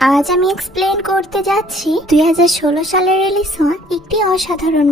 আজ আমি এক্সপ্লেন করতে যাচ্ছি 2016 সালে রিলিজ হওয়া একটি অসাধারণ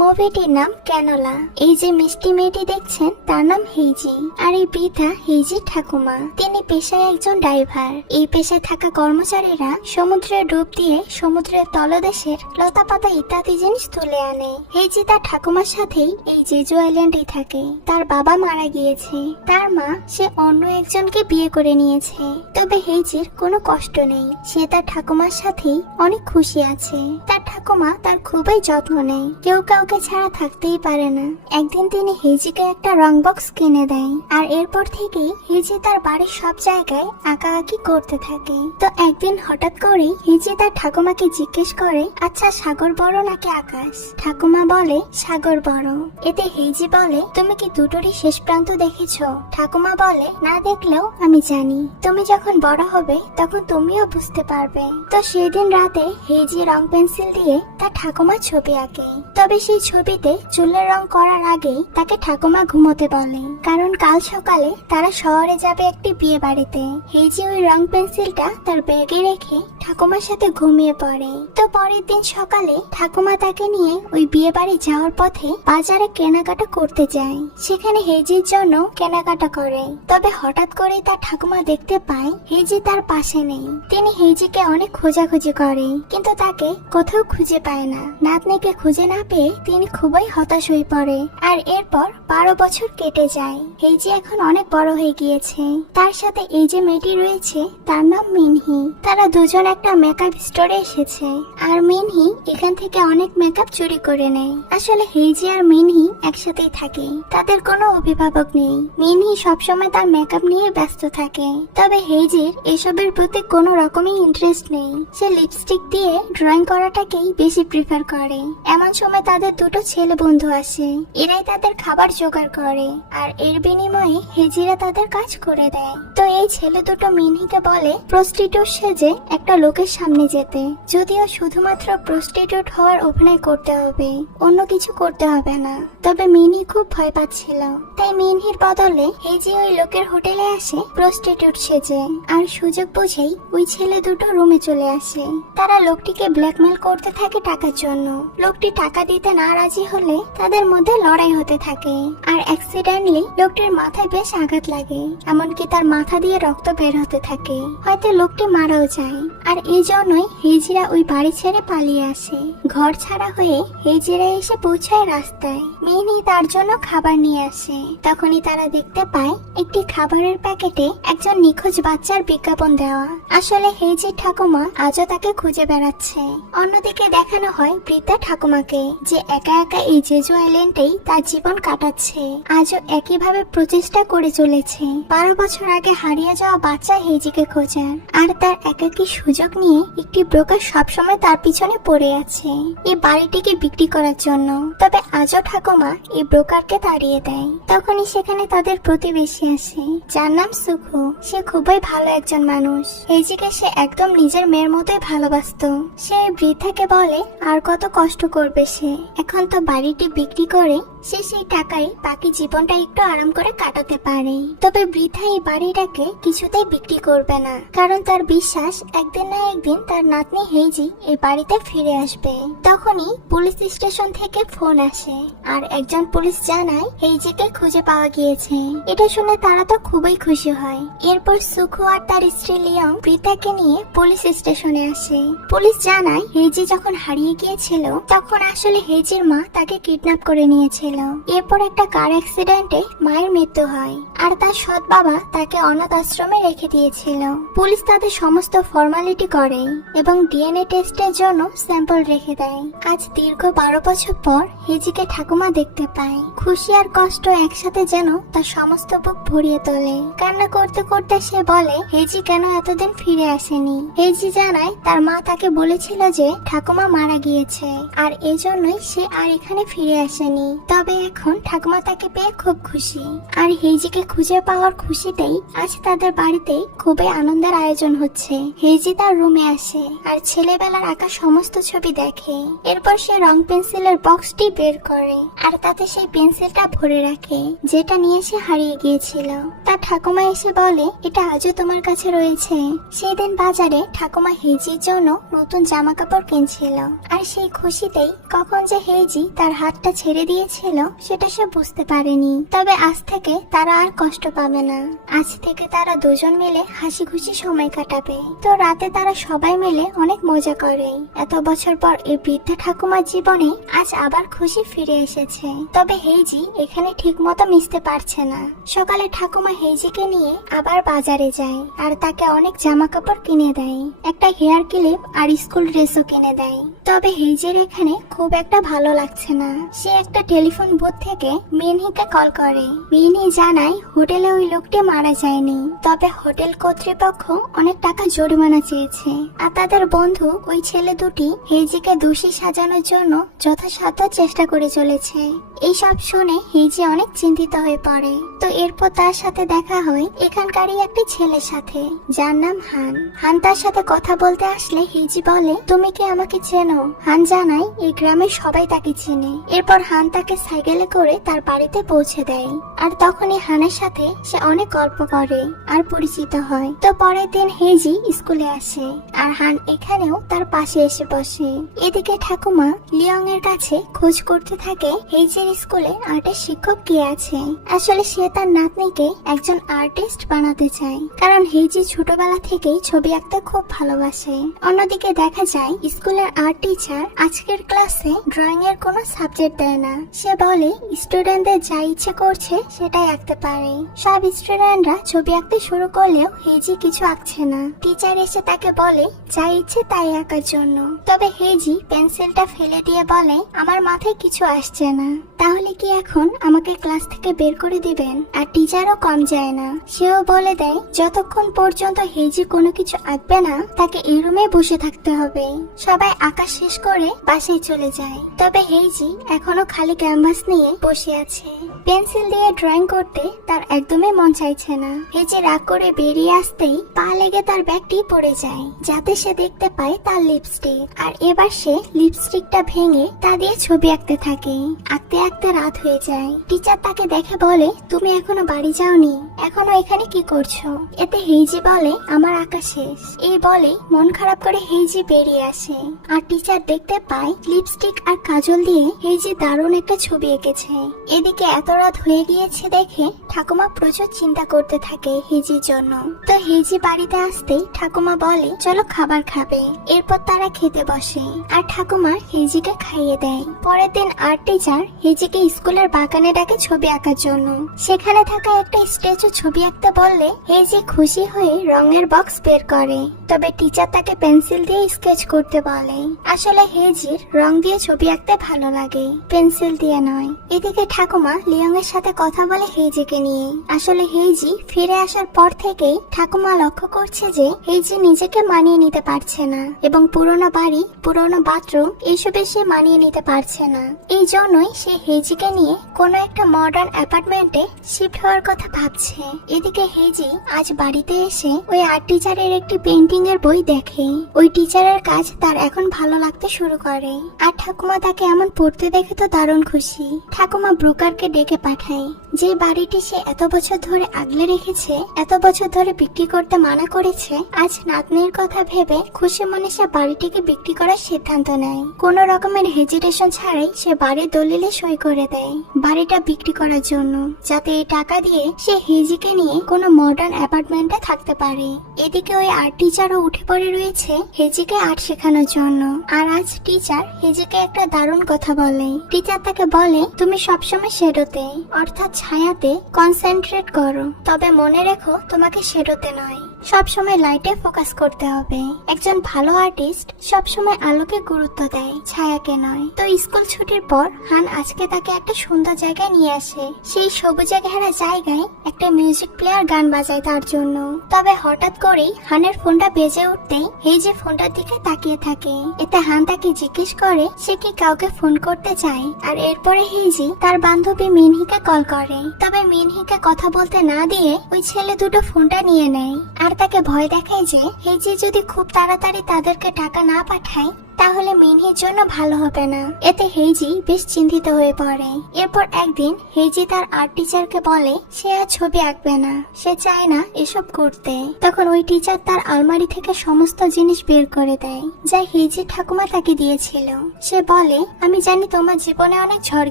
মুভিটির নাম ক্যানোলা। এই যে মিষ্টি মেয়েটি দেখছেন তার নাম হেইজি, আর এই বৃদ্ধা হেইজির ঠাকুমা। তিনি পেশায় একজন ড্রাইভার। এই পেশায় থাকা কর্মচারীরা সমুদ্রে ডুব দিয়ে সমুদ্রের তলদেশের লতাপাতা ইত্যাদি জিনিস তুলে আনে। হেইজি তার ঠাকুমার সাথেই এই জেজু আইল্যান্ডে থাকে। তার বাবা মারা গিয়েছে, তার মা সে অন্য একজনকে বিয়ে করে নিয়েছে। তবে হেইজির কোনো কষ্ট নেই, সে তার ঠাকুমার সাথেই অনেক খুশি আছে। তার ঠাকুমা তার খুবই যত্ন নেয়, কেউ কাউকে ছাড়া থাকতেই পারে না। একদিন তিনি হেইজিকে একটা রং বক্স কিনে দেয়, আর এরপর থেকেই হেইজি তার বাড়ির সব জায়গায় আঁকাআঁকি করতে থাকে। তো একদিন হঠাৎ করে হেইজি তার ঠাকুমাকে জিজ্ঞেস করে, আচ্ছা সাগর বড় নাকি আকাশ? ঠাকুমা বলে সাগর বড়। এতে হেইজি বলে, তুমি কি দুটোরই শেষ প্রান্ত দেখেছো? ঠাকুমা বলে, না দেখলেও আমি জানি, তুমি যখন বড় হবে তখন তুমিও বুঝতে পারবে। তো সেদিন রাতে হেইজি রং পেন্সিল দিয়ে তার ঠাকুমার ছবি আঁকে। তবে সেই ছবিতে চুলের রং করার আগেই তাকে ঠাকুমা ঘুমোতে বলে, কারণ কাল সকালে তারা শহরে যাবে একটি বিয়ে বাড়িতে। হেইজি ওই রং পেন্সিলটা তার ব্যাগে রেখে ঠাকুমার সাথে ঘুমিয়ে পড়ে। তো পরের দিন সকালে ঠাকুমা তাকে নিয়ে ওই বিয়ে বাড়ি যাওয়ার পথে বাজারে কেনাকাটা করতে যায়। সেখানে হেইজির জন্য কেনাকাটা করে। তবে হঠাৎ করে তার ঠাকুমা দেখতে পায় হেইজি তার পাশে নেই। তিনি হেইজিকে অনেক খোঁজাখুঁজি করে, কিন্তু তাকে কোথাও খুঁজে পায় না। নাতনিকে খুঁজে না পেয়ে তিনি খুবই হতাশ হয়ে পড়ে। আর এরপর 12 বছর কেটে যায়। হেইজি এখন অনেক বড় হয়ে গিয়েছে। তার সাথে এই যে মেয়েটি রয়েছে তার নাম মিনহি। তারা দুজন একটা মেকআপ স্টোরে এসেছে, আর মিনহি এখান থেকে অনেক মেকআপ চুরি করে নেয়। আসলে হেইজি আর মিনহি একসাথেই থাকে, তাদের কোনো অভিভাবক নেই। মিনহি সবসময় তার মেকআপ নিয়ে ব্যস্ত থাকে। তবে হেইজির এসবের প্রতি কোনো রকমই ইন্টারেস্ট নেই। সে লিপস্টিক দিয়ে ড্রয়িং করাটাকেই বেশি প্রিফার করে। এমন সময় তাদের দুটো ছেলে বন্ধু আসে, এরাই তাদের খাবার জোগাড় করে, আর এর বিনিময়ে হেজিরা তাদের কাজ করে দেয়। তো এই ছেলে দুটো মিনহিকে বলে প্রস্টিটিউট সেজে একটা লোকের সামনে যেতে, যদিও শুধুমাত্র প্রস্টিটিউট হওয়ার অভিনয় করতে হবে, অন্য কিছু করতে হবে না। তবে মিনহি খুব ভয় পাচ্ছিল, তাই মিনহির বদলে হেজি ওই লোকের হোটেলে আসে প্রস্টিটিউট সেজে। আর সুযোগ বুঝেই ওই ছেলে দুটো রুমে চলে আসে। তারা লোকটিকে ব্ল্যাকমেল করতে থাকে টাকার জন্য। লোকটি টাকা দিতে না রাজি হলে তাদের মধ্যে লড়াই হতে থাকে, আর অ্যাক্সিডেন্টলি লোকটির মাথায় বেশ আঘাত লাগে, এমনকি তার মাথা দিয়ে রক্ত বের হতে থাকে। হয়তো লোকটি মারাও যায়। আর এই জন্যই হেজিরা ওই বাড়ি ছেড়ে পালিয়ে আসে। ঘর ছাড়া হয়ে হেজিরা এসে পৌঁছায় রাস্তায়। মিনি তার জন্য খাবার নিয়ে আসে। তখনই তারা দেখতে পায় একটি খাবারের প্যাকেটে একজন নিখোঁজ বাচ্চার বিজ্ঞাপন দেওয়া। আসলে হেইজি ঠাকুমা আজও তাকে খুঁজে বেড়াচ্ছে। অন্যদিকে দেখানো হয় বৃদ্ধা ঠাকুমাকে, যে একা একা এই জেজু আইল্যান্ডেই তার জীবন কাটাচ্ছে। আজও একইভাবে প্রচেষ্টা করে চলেছে। 12 বছর আগে হারিয়ে যাওয়া বাচ্চা হেইজিকে খোঁজার, আর তার একাকী সুযোগ নিয়ে একটি ব্রোকার সবসময় তার পিছনে পড়ে আছে এই বাড়িটিকে বিক্রি করার জন্য। তবে আজও ঠাকুমা এই ব্রোকারকে তাড়িয়ে দেয়। তখনই সেখানে তাদের প্রতিবেশী আসে, যার নাম সুখু। সে খুবই ভালো একজন মানুষ। হেইজিকে সে একদম নিজের মেয়ের মতোই ভালোবাসতো। সে বৃদ্ধাকে বলে আর কত কষ্ট করবে সে, এখন তো বাড়িটি বিক্রি করে সে সেই টাকায় বাকি জীবনটা একটু আরাম করে কাটাতে পারে। তবে বৃদ্ধা এই বাড়িটাকে কিছুতেই বিক্রি করবে না, কারণ তার বিশ্বাস একদিন না একদিন তার নাতনি হেইজি এই বাড়িতে ফিরে আসবে। তখনই পুলিশ স্টেশন থেকে ফোন আসে, আর একজন পুলিশ জানায় হেইজিকে খুঁজে পাওয়া গিয়েছে। এটা শুনে তারা তো খুবই খুশি হয়। এরপর সুখু আর তার স্ত্রী লিয়ং বৃদ্ধাকে নিয়ে পুলিশ স্টেশনে আসে। পুলিশ জানায় হেইজি যখন হারিয়ে গিয়েছিল তখন আসলে হেইজির মা তাকে কিডন্যাপ করে নিয়েছিল। এরপর একটা কার অ্যাক্সিডেন্টে মায়ের মৃত্যু হয়, আর তার সৎ বাবা তাকে অনাথ আশ্রমে রেখে দিয়েছিল। পুলিশ তাদের সমস্ত ফর্মালিটি করে এবং ডিএনএ টেস্টের জন্য স্যাম্পল রেখে দেয়। আজ দীর্ঘ 12 বছর পর হেইজিকে ঠাকুমা দেখতে পায়। খুশি আর কষ্ট একসাথে যেন তার সমস্ত বুক ভরিয়ে তোলে। কান্না করতে করতে সে বলে হেইজি কেন এতদিন ফিরে আসেনি। হেইজি জানায় তার মা তাকে বলেছিল যে ঠাকুমা মারা গিয়েছে, আর এজন্যই সে আর এখানে ফিরে আসেনি। তবে তবে এখন ঠাকুমা তাকে পেয়ে খুব খুশি। আর হেইজিকে খুঁজে পাওয়ার খুশিতেই আজ তাদের বাড়িতে খুবই আনন্দের আয়োজন হচ্ছে। হেইজি তার রুমে আসে আর ছেলেবেলার আঁকা সমস্ত ছবি দেখে। এরপর সে রং পেন্সিলের বক্সটি বের করে আর তাতে সেই পেন্সিলটা ভরে রাখে যেটা নিয়ে সে হারিয়ে গিয়েছিল। তার ঠাকুমা এসে বলে, এটা আজও তোমার কাছে রয়েছে। সেদিন বাজারে ঠাকুমা হেইজির জন্য নতুন জামা কাপড় কিনছিল আর সেই খুশিতেই কখন যে হেইজি তার হাতটা ছেড়ে দিয়েছিল সেটা সে বুঝতে পারেনি। তবে আজ থেকে তারা আর কষ্ট পাবে না। আজ থেকে তারা দুজন মিলে হাসি খুশি সময় কাটাবে। তো রাতে তারা সবাই মিলে অনেক মজা করে। এত বছর পর এই বৃদ্ধা ঠাকুমার জীবনে আজ আবার খুশি ফিরে এসেছে। তবে হেইজি এখানে ঠিক মতো মিশতে পারছে না। সকালে ঠাকুমা হেইজিকে নিয়ে আবার বাজারে যায় আর তাকে অনেক জামা কাপড় কিনে দেয়, একটা হেয়ার ক্লিপ আর স্কুল ড্রেসও কিনে দেয়। তবে হেইজির এখানে খুব একটা ভালো লাগছে না। সে একটা টেলিফোন বুথ থেকে মিনহিকে কল করে। মিনহি জানায় হোটেলে ওই লোকটি মারা যায়নি, তবে হোটেল কর্তৃপক্ষ অনেক টাকা জরিমানা চেয়েছে। আর তাদের বন্ধু ওই ছেলে দুটি হেইজিকে দোষী সাজানোর জন্য যথাসাধ্য চেষ্টা করে চলেছে। এইসব শুনে হেইজি অনেক চিন্তিত হয়ে পড়ে। তো এরপর তার সাথে দেখা হয় এখানকারই একটি ছেলের সাথে, যার নাম হান। হান তার সাথে কথা বলতে আসলে হেইজি বলে, তুমি কি আমাকে চেনো? হান জানায় এই গ্রামের সবাই তাকে চেনে। এরপর হান তাকে সাইকেলে করে তার বাড়িতে পৌঁছে দেয়। আর তখনই হানের সাথে সে অনেক গল্প করে আর পরিচিত হয়। তো পরের দিন হেইজি স্কুলে আসে আর হান এখানেও তার পাশে এসে বসে। এদিকে ঠাকুমা লিয়ং এর কাছে খোঁজ করতে থাকে হেইজির স্কুলে আর্টের শিক্ষক কে আছে। আসলে সে তার নাতনিকে একজন আর্টিস্ট বানাতে চায়, কারণ হেইজি ছোটবেলা থেকেই ছবি আঁকতে খুব ভালোবাসে। অন্যদিকে দেখা যায় স্কুলের আর্ট টিচার আজকের ক্লাসে ড্রয়িং এর কোনো সাবজেক্ট দেয় না। সে বলে স্টুডেন্টদের যা ইচ্ছে করছে সেটাই আঁকতে পারে। সব স্টুডেন্টরা ছবি আঁকতে শুরু করলেও হেইজি কিছু আঁকছে না। টিচার এসে তাকে বলে যা ইচ্ছে তাই আঁকার জন্য। তবে হেইজি পেন্সিলটা ফেলে দিয়ে বলে, আমার মাথায় কিছু আসছে না। তাহলে কি এখন আমাকে ক্লাস থেকে বের করে দিবেন? আর টিচারও কম যায় না, সেও বলে দেয় যতক্ষণ পর্যন্ত হেইজি কোনো কিছু আঁকবে না তাকে এই রুমে বসে থাকতে হবে। সবাই আঁকা শেষ করে বাসায় চলে যায়। তবে হেইজি এখনো খালি ক্যানভাস নিয়ে বসে আছে। পেন্সিল দিয়ে ড্রয়িং করতে তার একদমই মন চাইছে না। হেইজি রাগ করে বেরিয়ে আসতেই পা লেগে তার ব্যাগটি পড়ে যায়, যাতে সে দেখতে পায় তার লিপস্টিক। আর এবার সে লিপস্টিকটা ভেঙে তা দিয়ে ছবি আঁকতে থাকে। আঁকতে আঁকতে রাত হয়ে যায়। টিচার তাকে দেখে বলে, তুমি এখনো বাড়ি যাওনি? এখনো এখানে কি করছো? এতে হেইজি বলে, আমার আঁকা শেষ। এই বলে মন খারাপ করে হেইজি বেরিয়ে আসে। আর টিচার দেখতে পায় লিপস্টিক আর কাজল দিয়ে হেইজি দারুণ একটা ছবি এঁকেছে। এদিকে এত রাত হয়ে গিয়েছে দেখে ঠাকুমা প্রচুর চিন্তা করতে থাকে হেইজির জন্য। তো হেইজি বাড়িতে আসতেই ঠাকুমা বলে, চলো খাবার খাবে। এরপর তারা খেতে বসে আর ঠাকুমা হেইজিকে খাইয়ে দেয়। পরের দিন আর্ট টিচার হেইজিকে স্কুলের বাগানে ডাকে ছবি আঁকার জন্য। সেখানে থাকা একটা স্ট্যাচু ছবি আঁকতে বললে হেইজি খুশি হয়ে রঙের বক্স বের করে। তবে টিচার তাকে পেন্সিল দিয়ে স্কেচ করতে বলে। আসলে হেইজির রং দিয়ে ছবি আঁকতে ভালো লাগে, পেন্সিল দিয়ে নয়। এদিকে ঠাকুমা লিয়ং এর সাথে কথা বলে হেইজিকে নিয়ে। আসলে হেইজি ফিরে আসার পর থেকেই ঠাকুমা লক্ষ্য করছে যে হেইজি নিজেকে মানিয়ে নিতে পারছে না এবং পুরোনো বাড়ি, পুরোনো বাথরুম এইসবে সে মানিয়ে নিতে পারছে না। এই জন্যই সে হেইজিকে নিয়ে কোনো একটা মডার্ন অ্যাপার্টমেন্টে শিফট হওয়ার কথা ভাবছে। এদিকে হেইজি আজ বাড়িতে এসে ওই আর্ট টিচারের একটি পেন্টিং এর বই দেখে। ওই টিচারের কাজ তার এখন ভালো লাগতে শুরু করে। আর ঠাকুমা তাকে এমন পড়তে দেখে তো দারুণ খুশি। ঠাকুমা ব্রোকারকে ডেকে পাঠায়। যে বাড়িটি সে এত বছর ধরে আগলে রেখেছে, এত বছর ধরে বিক্রি করতে মানা করেছে, আজ নাতনির কথা ভেবে খুশি মনে সে বাড়িটিকে বিক্রি করার সিদ্ধান্ত নেয়। কোনো রকমের হেজিটেশন ছাড়াই সে বাড়ির দলিলে সই করে দেয় বাড়িটা বিক্রি করার জন্য, যাতে এই টাকা দিয়ে সে হেইজিকে নিয়ে কোনো মডার্ন অ্যাপার্টমেন্টে থাকতে পারে। এদিকে ওই আর্ট টিচারও উঠে পড়ে রয়েছে হেইজিকে আর্ট শেখানোর জন্য। আর আজ টিচার হেইজিকে একটা দারুণ কথা বলে। টিচার তাকে বলে, তুমি সবসময় শ্যাডোতে অর্থাৎ ছায়াতে কনসেন্ট্রেট করো, তবে মনে রেখো তোমাকে শ্যাডোতে নয়। সবসময় লাইটে ফোকাস করতে হবে। একজন ভালো আর্টিস্ট সবসময় আলোকে গুরুত্ব দেয়, ছায়াকে নয়। তো স্কুল ছুটির পর হান আজকে তাকে একটা সুন্দর জায়গায় নিয়ে আসে। সেই সবুজে ঘেরা জায়গায় একটা মিউজিক প্লেয়ার গান বাজায় তার জন্য। তবে হঠাৎ করেই হানের ফোনটা বেজে উঠতেই হেইজি ফোনটার দিকে তাকিয়ে থাকে। এতে হান তাকে জিজ্ঞেস করে সে কি কাউকে ফোন করতে চায়। আর এরপরে হেইজি তার বান্ধবী মিনহিকে কল করে। তবে মিনহিকে কথা বলতে না দিয়ে ওই ছেলে দুটো ফোনটা নিয়ে নেয় আর তাকে ভয় দেখায় যে হেইজি যদি খুব তাড়াতাড়ি তাদেরকে টাকা না পাঠায় তাহলে মিনহির জন্য ভালো হবে না। এতে হেইজি বেশ চিন্তিত হয়ে পড়ে। এরপর একদিন হেইজি তার আর্ট টিচারকে বলে সে আর ছবি আঁকবে না, সে চায় না এসব করতে। তখন ওই টিচার তার আলমারি থেকে সমস্ত জিনিস বের করে দেয় যা হেইজি ঠাকুমা তাকে দিয়েছিল। সে বলে আমি জানি তোমার জীবনে অনেক ঝড়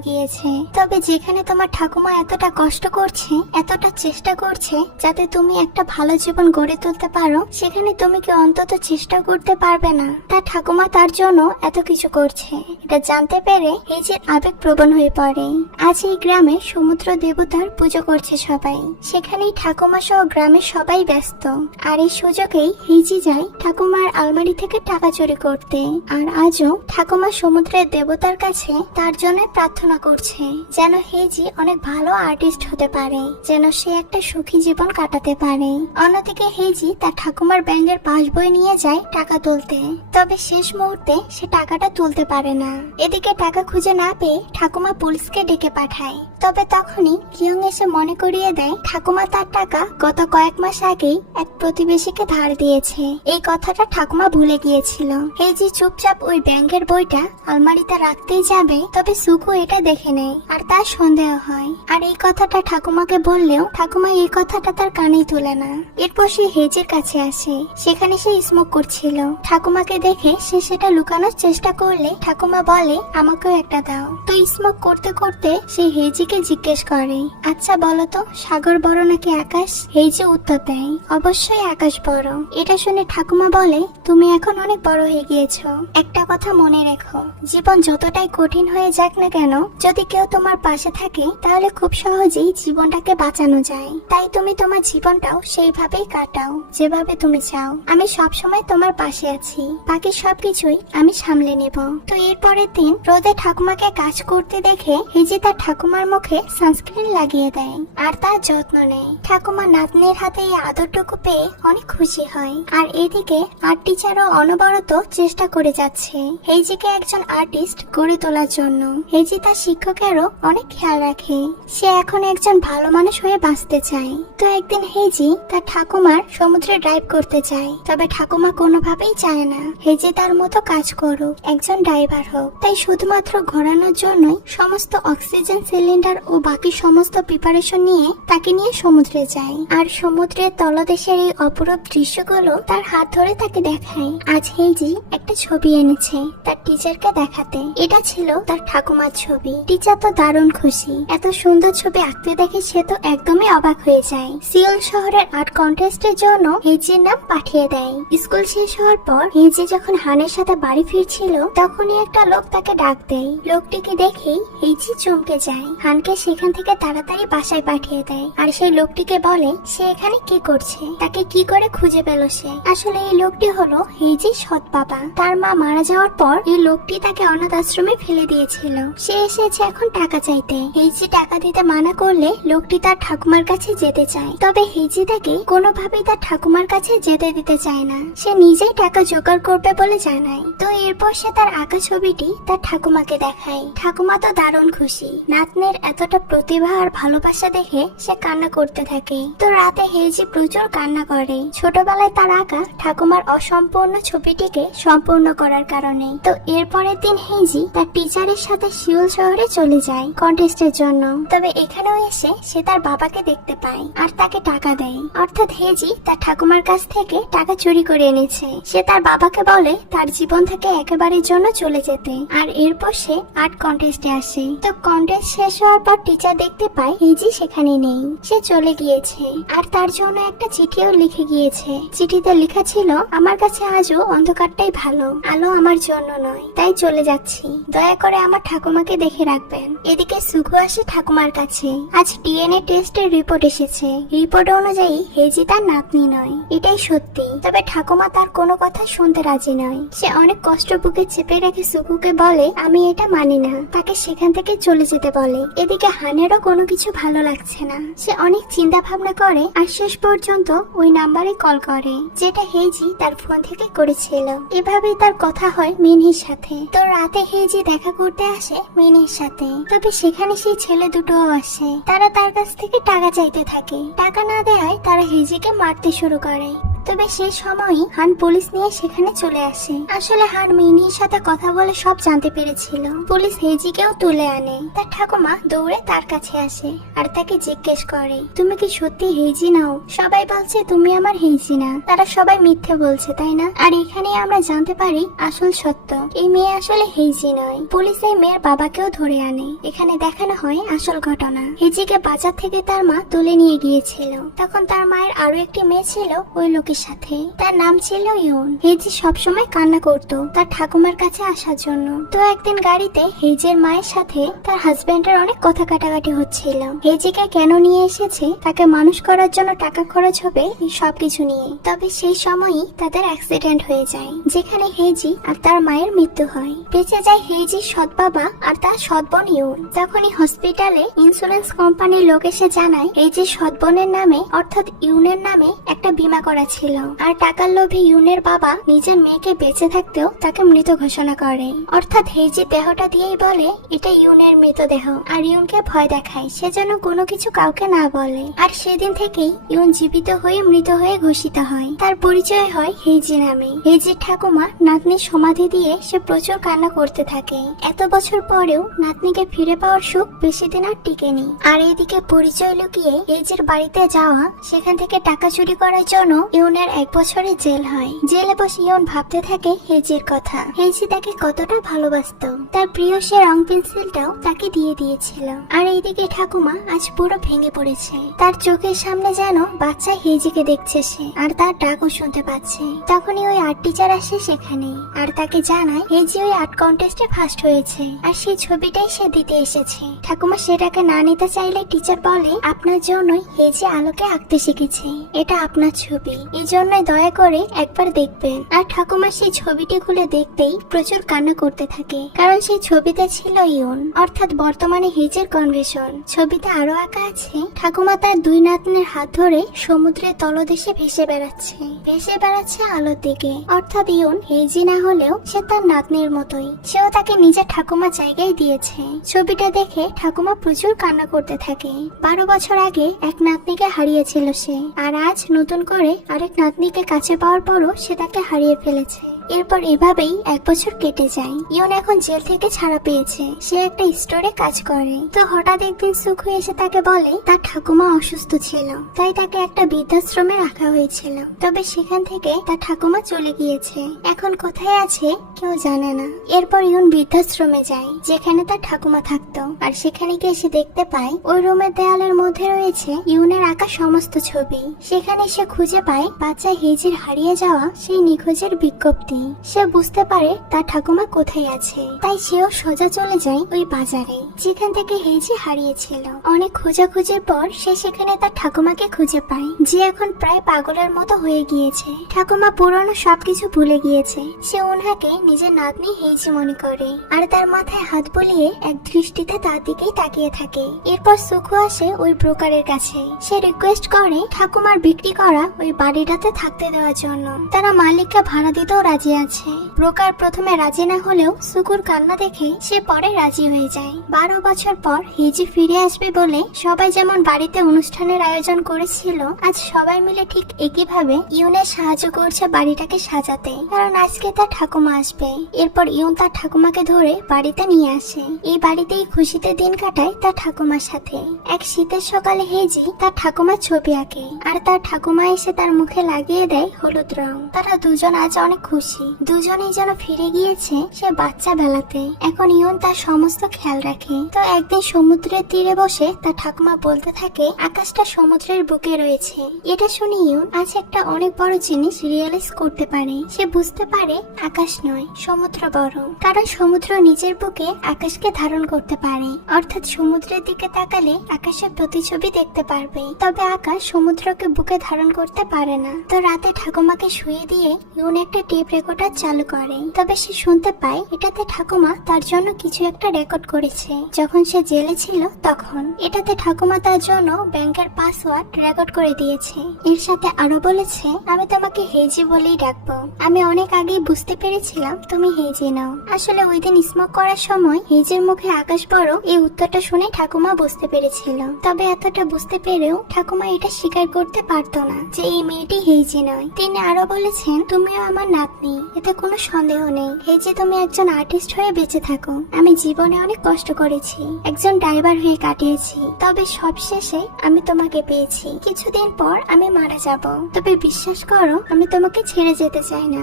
গিয়েছে, তবে যেখানে তোমার ঠাকুমা এতটা কষ্ট করছে, এতটা চেষ্টা করছে যাতে তুমি একটা ভালো জীবন গড়ে তুলতে পারো, সেখানে তুমি কি অন্তত চেষ্টা করতে পারবে না? তার ঠাকুমা তার জন্য এত কিছু করছে। এটা জানতে পেরে হেইজির আবেগ প্রবণ হয়ে পড়ে। আজ এই গ্রামে সমুদ্র দেবতার পুজো করছে সবাই, সেখানেই ঠাকুমা সহ গ্রামের সবাই ব্যস্ত। আর এই সুযোগেই হেইজি যায় ঠাকুমার আলমারি থেকে টাকা চুরি করতে। আর আজও ঠাকুমা সমুদ্রের দেবতার কাছে তার জন্য প্রার্থনা করছে যেন হেইজি অনেক ভালো আর্টিস্ট হতে পারে, যেন সে একটা সুখী জীবন কাটাতে পারে। অন্যদিকে হেইজি তার ঠাকুমার ব্যাংকের পাসবই নিয়ে যায় টাকা তুলতে, তবে শেষ মুহূর্তে সে টাকাটা তুলতে পারে না। এদিকে টাকা খুঁজে না পেয়ে ঠাকুমা পুলিশকে ডেকে পাঠায়। তবে তখনই লিয়ং এসে মনে করিয়ে দেয় ঠাকুমা তার টাকা গত কয়েক মাস আগেই এক প্রতিবেশীকে ধার দিয়েছে। এই কথাটা ঠাকুমা ভুলে গিয়েছিল। হেইজি চুপচাপ ওই ব্যাংকের বইটা আলমারিতে রাখতেই যাবে, তবে সুকু এটা দেখে নেয় আর তার সন্দেহ হয়। আর এই কথাটা ঠাকুমাকে বললেও ঠাকুমা এই কথাটা তার কানেই তুলে না। এরপর সে হেইজির কাছে আসে, সেখানে সে স্মোক করছিল। ঠাকুমাকে দেখে সে সেটা লুকানোর চেষ্টা করলে ঠাকুমা বলে আমাকেও একটা দাও। তো স্মোক করতে করতে সে হেইজিকে জিজ্ঞেস করে আচ্ছা বলো তো সাগর বড় নাকি আকাশ? হেইজি উত্তর দেয় অবশ্যই আকাশ বড়। এটা শুনে ঠাকুমা বলে তুমি এখন অনেক বড় হয়ে গিয়েছো, একটা কথা মনে রেখো, জীবন যতটাই কঠিন হয়ে যাক না কেন, যদি কেউ তোমার পাশে থাকে তাহলে খুব সহজেই জীবনটাকে বাঁচানো যায়। তাই তুমি তোমার জীবনটাও সেইভাবেই কাটাও যেভাবে তুমি চাও। আমি সবসময় তোমার পাশে আছি, বাকি সবকিছুই আমি সামলে নেব। তো এর পরের দিন রোদে ঠাকুমাকে কাজ করতে দেখে হেইজি তার ঠাকুমার মুখে সানস্ক্রিন লাগিয়ে দেয় আর তার যত্ন নেয়। ঠাকুমা নাতনির হাতে এই আদরটুকু পেয়ে অনেক খুশি হয়। আর এদিকে আর্ট টিচারও অনবরত চেষ্টা করে যাচ্ছে হেইজিকে একজন আর্টিস্ট গড়ে তোলার জন্য। হেইজি তার শিক্ষকেরও অনেক খেয়াল রাখে, সে এখন একজন ভালো মানুষ হয়ে বাঁচতে চায়। তো একদিন হেইজি তার ঠাকুমার সমুদ্রে ড্রাইভ করতে চায়, তবে ঠাকুমা কোনোভাবেই চায় না হেইজি তার মতো কাজ করুক, একজন ড্রাইভার হোক। তাই শুধুমাত্র ঘোরানোর জন্যই সমস্ত অক্সিজেন সিলিন্ডার ও বাকি সমস্ত প্রিপারেশন নিয়ে তাকে নিয়ে সমুদ্রে যায়। আর সমুদ্রের তলদেশের এই অপরূপ দৃশ্যগুলো তার হাত ধরে তাকে দেখায়। আজ হেইজি একটা ছবি এনেছে তার টিচারকে দেখাতে। এটা ছিল তার ঠাকুমার ছবি। টিচার তো দারুণ খুশি, এত সুন্দর ছবি আঁকতে দেখে সে তো একদমই অবাক হয়ে যায়। সিওল শহরের আর্ট কন্টেস্টের জন্য হেইজির নাম পাঠিয়ে দেয়। স্কুল শেষ হওয়ার পর হেইজি যখন হানের সাথে বাড়ি ফিরছিল তখনই একটা লোক তাকে ডাক দেয়। লোকটিকে দেখেই হেইজি চমকে যায়। হানকে সেখান থেকে তাড়াতাড়ি বাসায় পাঠিয়ে দেয় আর সেই লোকটিকে বলে সে এখানে কি করছে, তাকে কি করে খুঁজে পেল সে। আসলে এই লোকটি হলো হেইজির সৎ বাবা। তার মা মারা যাওয়ার পর এই লোকটি তাকে অনাথ আশ্রমে ফেলে দিয়েছিল। সে এসেছে এখন টাকা চাইতে। হেইজি টাকা দিতে মানা করলে লোকটি তার ঠাকুমার কাছে যেতে চায়, তবে হেইজি তাকে কোনোভাবেই তার ঠাকুমার কাছে যেতে দিতে চায় না। সে নিজেই টাকা জোগাড় করবে বলে জানায়। তো এরপর সে তার আঁকা ছবিটি তার ঠাকুমাকে দেখায়। ঠাকুমা তো দারুণ খুশি। নাতনির এতটা প্রতিভা আর ভালোবাসা দেখে সে কান্না করতে থাকে। তো রাতে হেইজি প্রচুর কান্না করে, ছোটবেলায় তার আঁকা ঠাকুমার অসম্পূর্ণ ছবিটিকে সম্পূর্ণ করার কারণে। তো এরপরের দিন হেইজি তার টিচারের সাথে সিওল শহরে চলে যায় কন্টেস্টের জন্য। তবে এখানেও এসে সে তার বাবাকে দেখতে পায় আর তাকে টাকা দেয়। অর্থাৎ হেইজি তার ঠাকুমার কাছ থেকে টাকা চুরি করে এনেছে। সে তার বাবাকে বলে তার জীবন থেকে একেবারের জন্য চলে যেতে। আর এরপর সে আর্ট কন্টেস্টে আসে। তো কন্টেস্ট শেষ হওয়ার পর টিচার দেখতে পায় হেজি সেখানে নেই, সে চলে গিয়েছে। আর তার জন্য একটা চিঠিও লিখে গিয়েছে। চিঠিতে লেখা ছিল, আমার কাছে আজও অন্ধকারটাই ভালো, আলো আমার জন্য নয়, তাই চলে যাচ্ছি, দয়া করে আমার ঠাকুমাকে দেখে রাখবেন। এদিকে সুখু আসে ঠাকুমার কাছে। আজ ডিএনএ টেস্টের রিপোর্ট এসেছে। রিপোর্ট অনুযায়ী হেজি তার নাতনি নয়, এটাই সত্যি। তবে ঠাকুমা তার কোনো কথা শুনতে রাজি নয়। সে অনেক কষ্ট বুকে চেপে রেখে সুকুকে বলে, আমি এটা মানি না, তাকে সেখান থেকে চলে যেতে বলে। এদিকে হানেরও কোনো কিছু ভালো লাগছে না। সে অনেক চিন্তা ভাবনা করে আর শেষ পর্যন্ত ওই নাম্বারে কল করে যেটা হেজি তার ফোন থেকে করেছিল। এভাবেই তার কথা হয় মিনহির সাথে। তো রাতে হেজি দেখা করতে আসে মিনহির সাথে। তবে সেখানে সেই ছেলে দুটোও আসে। তারা তার কাছ থেকে টাকা চাইতে থাকে। টাকা না দেওয়ায় তারা হেজিকে মারতে শুরু করে। তবে সেই সময়ই হান পুলিশ নিয়ে সেখানে চলে আসে। আসলে হান মিনহির সাথে কথা বলে সব জানতে পেরেছিল। পুলিশ হেজিকেও তুলে আনে। তার ঠাকুমা দৌড়ে তার কাছে আসে আর তাকে জিজ্ঞেস করে, তুমি কি সত্যি হেজি নাও? সবাই বলছে তুমি আমার হেজি না। তারা সবাই মিথ্যে বলছে, তাই না? আর এখানে আমরা জানতে পারি আসল সত্য, এই মেয়ে আসলে হেজি নয়। পুলিশ এই মেয়ের বাবাকেও ধরে আনে। এখানে দেখানো হয় আসল ঘটনা। হেজিকে বাজার থেকে তার মা তুলে নিয়ে গিয়েছিল। তখন তার মায়ের আরো একটি মেয়ে ছিল ওই লোকের সাথে। তার নাম ছিল ইউন। হেজি সবসময় কান্না করত তার ঠাকুমার কাছে আসার জন্য। তো একদিন গাড়িতে হেজির মায়ের সাথে তার হাজবেন্ডের অনেক কথা কাটাকাটি হচ্ছিল। হেজিকে কেন নিয়ে এসেছে, তাকে মানুষ করার জন্য টাকা খরচ হবে, এই সবকিছু নিয়ে। তবে সেই সময়ই তাদের অ্যাক্সিডেন্ট হয়ে যায়, যেখানে হেজি আর তার মায়ের মৃত্যু হয়। বেঁচে যায় হেজির সৎ বাবা আর তার সৎ বোন ইউন। তখনই হসপিটালে ইন্স্যুরেন্স কোম্পানির লোক এসে জানায় হেজির সৎ বোনের নামে অর্থাৎ ইউনের নামে একটা বীমা করা ছিল। আর টাকার লোভে ইউনের বাবা নিজের মেয়েকে বেঁচে থাকতেও তাকে মৃত ঘোষণা করে। অর্থাৎ হেজি দেহটা দিয়েই বলে এটা ইউনের মৃতদেহ, আর ইউনকে ভয় দেখায় সেজন্য কোনো কিছু কাউকে না বলে। আর সেদিন থেকেই ইউন জীবিত হয়ে মৃত হয়ে ঘোষিত হয়। তার পরিচয় হয় হেজি নামে। হেজির ঠাকুমা নাতনির সমাধি দিয়ে সে প্রচুর কান্না করতে থাকে। এত বছর পরেও নাতনিকে ফিরে পাওয়ার সুখ বেশি দিন আর টিকেনি। আর এদিকে পরিচয় লুকিয়ে হেজির বাড়িতে যাওয়া, সেখান থেকে টাকা চুরি করার জন্য ইউনের 1 বছরের জেল হয়। জেলে বসে ইউন ভাবতে থাকে হেজির কথা। হেজি তাকে কতটা ভালোবাসতো। তার প্রিয় সে রং পেন্সিলটাও তাকে দিয়ে দিয়েছিল। আর এইদিকে ঠাকুমা আজ পুরো ভেঙে পড়েছে। তার চোখের সামনে যেন বাচ্চা হেজিকে দেখছে সে, আর তার ডাকও শুনতে পাচ্ছে। তখনই ওই আর্ট টিচার আসে সেখানে আর তাকে জানায় হেজি ওই আর্ট কন্টেস্টে ফার্স্ট হয়েছে আর সেই ছবিটাই সে দিতে এসেছে। ঠাকুমা সেটাকে না নিতে চাইলে টিচার বলে, আপনার জন্যই হেজি আলোকে আঁকতে শিখেছে, এটা আপনার ছবি, এই জন্যই দয়া করে একবার দেখবেন। আর ঠাকুমা সেই ছবিটি খুলে দেখতেই প্রচুর কান্না করতে থাকে, কারণ সেই ছবিতে ছিল ইউন অর্থাৎ বর্তমানে হেজির কনভেশন। ছবিতে আরো আঁকা আছে ঠাকুমা তার 2 নাতনির হাত ধরে সমুদ্রের তলদেশে ভেসে বেড়াচ্ছে আলোর দিকে। অর্থাৎ ইউন হেজি না হলেও সে তার নাতনির মতোই, সেও তাকে নিজের ঠাকুমা জায়গায় দিয়েছে। ছবিটা দেখে ঠাকুমা প্রচুর কান্না করতে থাকে। 12 বছর আগে এক নাতনিকে হারিয়েছিল সে, আর আজ নতুন করে আরেক নাতনিকে কাছে পাওয়ার পরও সে তাকে হারিয়ে ফেলেছে। এরপর এভাবেই 1 বছর কেটে যায়। ইউন এখন জেল থেকে ছাড়া পেয়েছে। সে একটা স্টোরে কাজ করে। তো হঠাৎ একদিন সুখু এসে তাকে বলে তার ঠাকুমা অসুস্থ ছিল, তাই তাকে একটা বৃদ্ধাশ্রমে রাখা হয়েছিল। তবে সেখান থেকে তার ঠাকুমা চলে গিয়েছে, এখন কোথায় আছে কেউ জানে না। এরপর ইউন বৃদ্ধাশ্রমে যায় যেখানে তার ঠাকুমা থাকতো। আর সেখানে গিয়ে সে দেখতে পায় ওই রুমের দেয়ালের মধ্যে রয়েছে ইউনের আঁকা সমস্ত ছবি। সেখানে সে খুঁজে পায় বাচ্চা হেজির হারিয়ে যাওয়া সেই নিখোঁজের বিজ্ঞপ্তি। সে বুঝতে পারে তার ঠাকুমা কোথায় আছে, তাই সেও সোজা চলে যায় ওই বাজারে যেখান থেকে হেজি হারিয়েছিল। অনেক খোঁজাখুঁজির পর সে সেখানে তার ঠাকুমাকে খুঁজে পায়, যে এখন প্রায় পাগলের মতো হয়ে গিয়েছে। ঠাকুমা পুরনো সবকিছু ভুলে গিয়েছে। সে উনহাকে নিজের নাতনি হেজি মনে করে আর তার মাথায় হাত বুলিয়ে এক দৃষ্টিতে তার দিকেই তাকিয়ে থাকে। এরপর সুখু আসে ওই ব্রোকারের কাছে। সে রিকোয়েস্ট করে ঠাকুমার বিক্রি করা ওই বাড়িটাতে থাকতে দেওয়ার জন্য। তারা মালিককে ভাড়া দিতেও রাজি আছে। ব্রোকার প্রথমে রাজি না হলেও সুকুর কান্না দেখে সে পরে রাজি হয়ে যায়। 12 বছর পর হেজি ফিরে আসবে বলে সবাই যেমন বাড়িতে অনুষ্ঠানের আয়োজন করেছিল, আজ সবাই মিলে ঠিক একইভাবে ইউনের সাহায্য করছে বাড়িটাকে সাজাতে, কারণ আজকে তার ঠাকুমা আসবে। এরপর ইউন তার ঠাকুমাকে ধরে বাড়িতে নিয়ে আসে। এই বাড়িতেই খুশিতে দিন কাটায় তার ঠাকুমার সাথে। এক শীতের সকালে হেজি তার ঠাকুমার ছবি আঁকে আর তার ঠাকুমা এসে তার মুখে লাগিয়ে দেয় হলুদ রং। তারা দুজন আজ অনেক খুশি। করছি। দুজনেই যেন ফিরে গিয়েছে সে বাচ্চা বেলাতে। এখন ইয়ন তার সমস্ত খেয়াল রাখে। তো একদিন সমুদ্রের তীরে বসে তার ঠাকুমা বলতে থাকে আকাশটা সমুদ্রের বুকে রয়েছে। এটা শুনে ইয়ন আজ একটা অনেক বড় জিনিস রিয়েলাইজ করতে পারে। সে বুঝতে পারে আকাশ নয় সমুদ্র বড়, কারণ সমুদ্র নিজের বুকে আকাশকে ধারণ করতে পারে। অর্থাৎ সমুদ্রের দিকে তাকালে আকাশের প্রতিছবি দেখতে পারবে, তবে আকাশ সমুদ্রকে বুকে ধারণ করতে পারে না। তো রাতে ঠাকুমাকে শুয়ে দিয়ে ইয়ন একটা টেপ রেকর্ডার চালু করে। তবে সে শুনতে পায় এটাতে ঠাকুমা তার জন্য কিছু একটা রেকর্ড করেছে যখন সে জেলে ছিল তখন। এটাতে ঠাকুমা তার জন্য ব্যাংকের পাসওয়ার্ড রেকর্ড করে দিয়েছে। এর সাথে আরো বলেছে আমি তোমাকে হেজি বলেই ডাকবো। আমি অনেক আগেই বুঝতে পেরেছিলাম তুমি হেজি নাও। আসলে ওই দিন স্মোক করার সময় হেজির মুখে আকাশ বড় এই উত্তরটা শুনে ঠাকুমা বুঝতে পেরেছিল। তবে এতটা বুঝতে পেরেও ঠাকুমা এটা স্বীকার করতে পারতো না যে এই মেয়েটি হেজি নয়। তিনি আরো বলেছেন তুমিও আমার নাতনি, এতে কোনো সন্দেহ নেই। হেজি তুমি একজন আর্টিস্ট হয়ে বেঁচে থাকো। আমি জীবনে অনেক কষ্ট করেছি, একজন ড্রাইভার হয়ে কাটিয়েছি, তবে সবশেষে আমি তোমাকে পেয়েছি। কিছুদিন পর আমি মারা যাব, তবে বিশ্বাস করো আমি তোমাকে ছেড়ে যেতে চাই না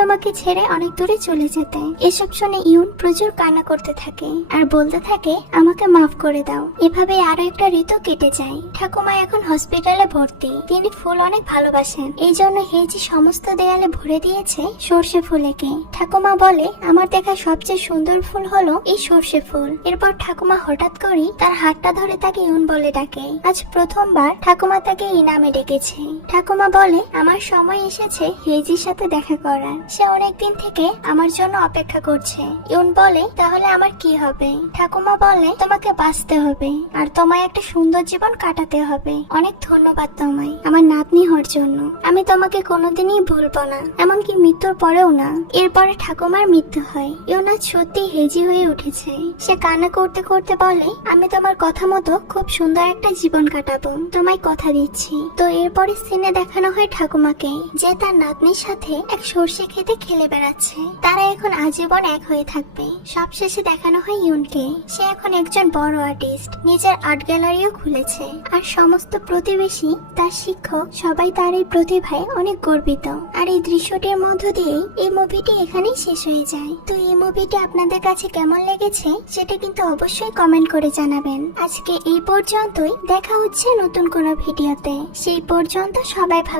তোমাকে ছেড়ে অনেক দূরে চলে যেতে। এসব শুনে ইয়ন প্রচুর কান্না করতে থাকে আর বলতে থাকে আমাকে মাফ করে দাও। এভাবে আরো একটা ঋতু কেটে যায়। ঠাকুমা এখন হসপিটালে ভর্তি। তিনি ফুল অনেক ভালোবাসেন, এই জন্য হেজি সমস্ত দেয়ালে ভরে দিয়েছে সর্ষে ফুলেকে। ঠাকুমা বলে আমার দেখা সবচেয়ে সুন্দর ফুল হলো এই সর্ষে ফুল। এরপর ঠাকুমা হঠাৎ করে তার হাতটা ধরে তাকে ইয়ন বলে ডাকে। আজ প্রথমবার ঠাকুমা তাকে এই নামে ডেকেছে। ঠাকুমা বলে আমার সময় এসেছে হেজির সাথে দেখা করার। সে অনেকদিন থেকে আমার জন্য অপেক্ষা করছে। ইয়ন বলে তাহলে আমার কি হবে? ঠাকুমা বলে তোমাকে বাঁচতে হবে আর তোমায় একটা সুন্দর জীবন কাটাতে হবে। অনেক ধন্যবাদ তোমায় আমার নাতনি হওয়ার জন্য। আমি তোমাকে কোনোদিনই ভুলবো না, এমনকি মৃত্যুর পরেও না। এরপরে ঠাকুমার মৃত্যু হয়। ইয়ন আজ সত্যি হেজি হয়ে উঠেছে। সে কান্না করতে করতে বলে আমি তোমার কথা মতো খুব সুন্দর একটা জীবন কাটাবো, তোমায় কথা দিচ্ছি। তো এরপরে সিনে দেখানো হয় ঠাকুমাকে যে তার নাতনির সাথে এক সর্ষে খেতে খেলে বেড়াচ্ছে। তারা এখন আজীবন এক হয়ে থাকবে। সবশেষে দেখানো হয় ইয়নকে। সে এখন একজন বড় আর্টিস্ট, নিজের আর্ট গ্যালারিও খুলেছে। আর সমস্ত প্রতিবেশী, তার শিক্ষক সবাই তার এই প্রতিভায় অনেক গর্বিত। আর এই দৃশ্যটির মধ্য দিয়েই এই মুভিটি এখানেই শেষ হয়ে যায়। তো এই মুভিটি আপনাদের কাছে কেমন লেগেছে সেটা কিন্তু অবশ্যই কমেন্ট করে জানাবেন। আজকে এই পর্যন্তই, দেখা হচ্ছে নতুন কোনো ভিডিওতে। সেই পর্যন্ত সবাই ভালো